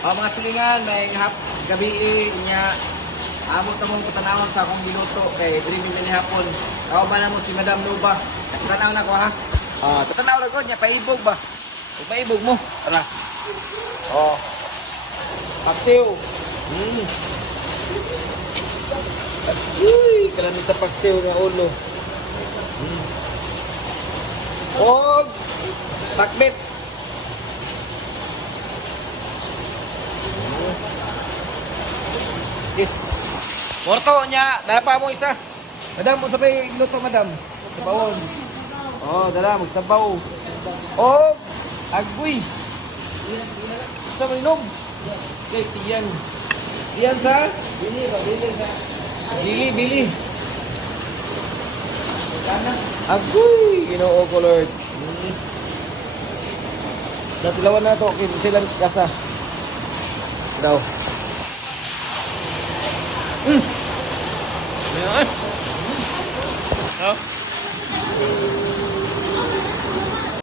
Mga silingan, may gabi niya. Amot na mong patanawon sa akong giluto kay diri mi ni hapon. Ako ba na mo si Madam Nuba? Tanaw na ko ha. Tatanaw na ko niya paibog ba? Paibog mo. Tara. Oh. Paksiw. Uy, kalami sa paksiw nga ulo. Og bakbit. Morto niya, dapa mo isa. Madam, mo sabay luto, madam. Sabawon. Dala, magsabaw. Oh, agoy. Sa maninom. Okay, tiyan. Tiyan sa? Bili sa. Bili. Agoy, Ginoo ko, Lord. Natilawan na to, silang kasa. Daw. Ayan.